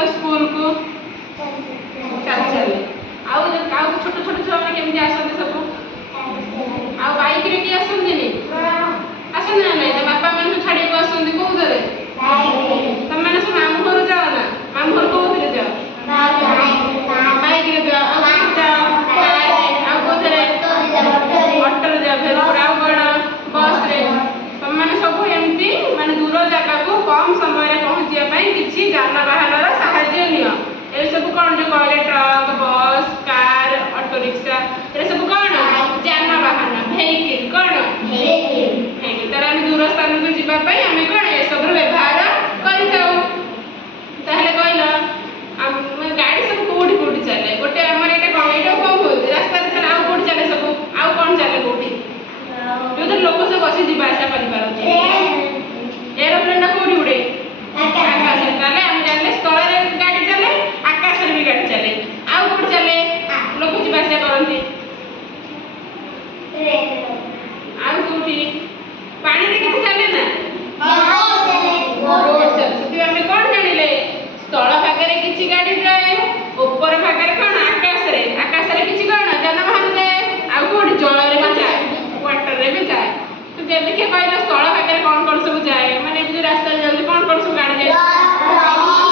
आस school को चल चल आउ छोट छोट छुआ मैंने केमती आसते सब आ बाइक रे कि आसते आसन ना नहीं बापा मैंने छाड़ी को आसते कौन तुम मैंने सब मामू घर जाओ ना मामू घर कौन जाओ बाइक रे जाओ ऑटो जाओ फिर आउ कौन बस रे तुम मैंने सब एमती माने दूर जगह को कम समय पहुँचा किसी जानवाहन साहाय्य नियो ये सब कौन जो कहले truck bus car auto rickshaw ये सब कौन जानवाहन वेहिकल कौन वेहिकल तार आम दूर स्थान को जावाई आम कौन ये सब व्यवहार कहल गाड़ी सब कौटी कौटी चले गोटे आम ये कौन कौन रास्ता चले आउ कौट चले सब आउ कौन चले कौटी जो लोक सब बस जावासा कर एरोप्लेन कौटी उड़े आकाश ताले हम जानले स्थल रे गाड़ी चले आकाश रे भी गाड़ी चले आउ कोड चले लोक जीवासा करंती आउ कोठी पानी रे किछ चले ना बोट चले सेति हम कोन जानिले स्थल भाग रे किछ गाड़ी जाए ऊपर भाग रे कोन आकाश रे किछ कोन जानवाहन जाए आउ कोडी जल रे भी जाए वाटर रे भी जाए तो जे देखि कहला स्थल भाग रे कोन सब जाए माने जे रास्ता जाउ कोन सब गाड़ी जाए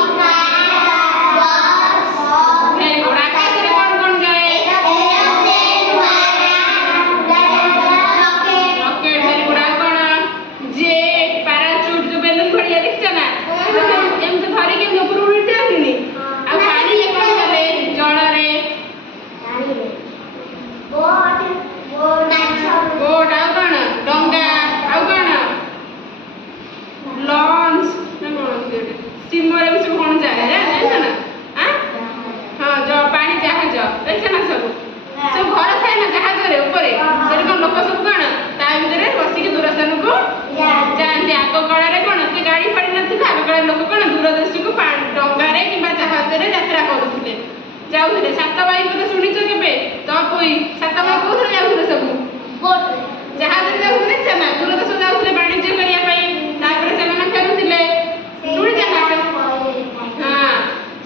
जाऊले सात भाई को शुणी के तपई सात भाई कौन जाऊले सब जहाज जाऊले ना दूर देश जाऊले वाणिज्य करने फेरुले शुणी हाँ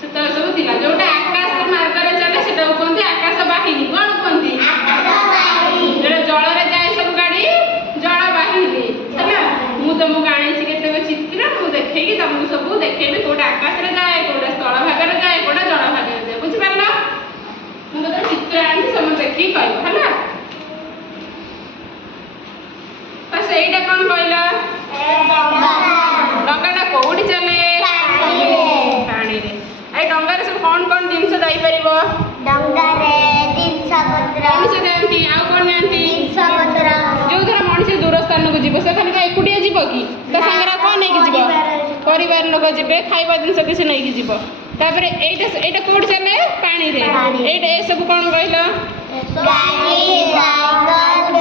से सब थिला जोटा आकाश मार्ग रे चले से कहते आकाश बाहिनी कौन कहती जो जल रे जाए सब गाड़ी जल बाहिनी है मु तुमको आनी केते चित्र मु देखी तुमको सब देखेबी कोटा आकाश रे जाए कोटा स्थल भाग रे जाए कोटा जल भाग रे जाए बुझी पारला मु तो चित्र आनी सब देखी कहब हला बस एटा कोन कहला डंगाटा कोउडी चले पानी रे आई डंगा रे सब कोन जिंस जाई परिबो डंगा रे जिंस पत्र मनुष्य जानती आ कोन जानती जिंस पत्र जो धर मनुष्य दूर स्थान को जीव से खाली एकुटिया जीव कि ता संगरा कोन नै कि जीव परिवार लोग जीवे खाइबा जिंस किछ नै कि जीव तापर एटा कोड चले पानी रे एटा ए सब कोन कहलो गाड़ी साइकिल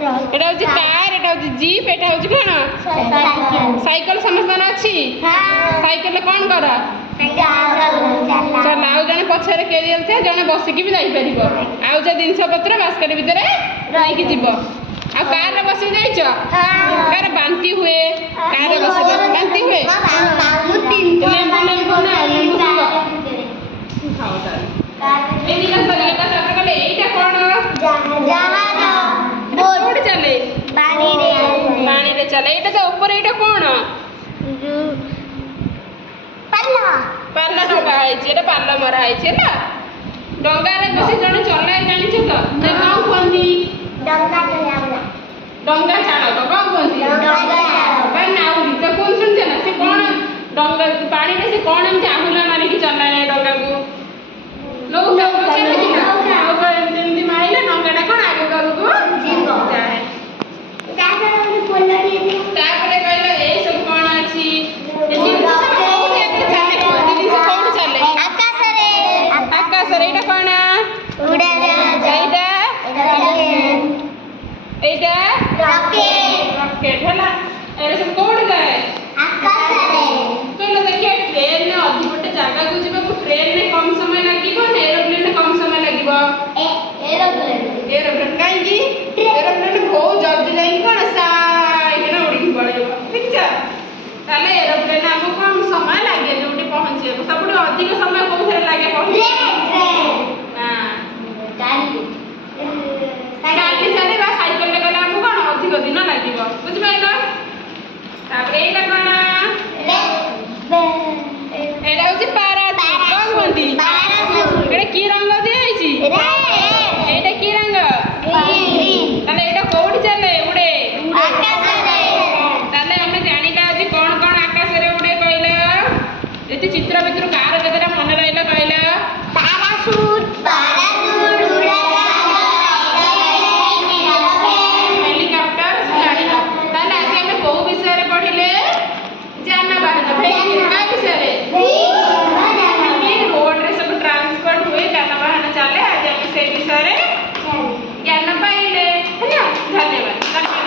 बस एटा होची कार एटा होची जीप एटा होची कोन साइकिल समझना अछि हां साइकिल कोन कर चल आउ जने पछरे केरियल थे जने बसिकी भी जाई परिबो आउ जे जिंस पत्र बास्केट भीतर रही कि जीव आ कार रे बसी जाई छ हां कार बांती हुए कार रे बसी बांती हुए लेम्बू ना लेम्बू खाओ तारे एनी का सरी का सब कहले एटा कोन जहाज बोट चले पानी रे चले एटा तो ऊपर एटा कोन पाल्ला डंगा है एटा पाल्ला मरा है ना डंगा रे बसी जने चलाय जानि छ तो ते कोन कोंदी डंगा चलावला डंगा चालक कोन कोंदी डंगा चालक भाई नाउरी तो कोन सुन ना से कोन डंगा पानी में से कोन हम आहुला मारी की चलाय डंगा को लोग चले कि ना लोग एमती मारिले डंगाटा कोन आगे करू को जीव जाए तापर हम पोलरी तापरे कहलो ए सब कोन अछि एती सब कोन एते चले कोन से कोन चले आकाश रे एटा कोन उड़ा जा एटा रॉकेट हला एरे सब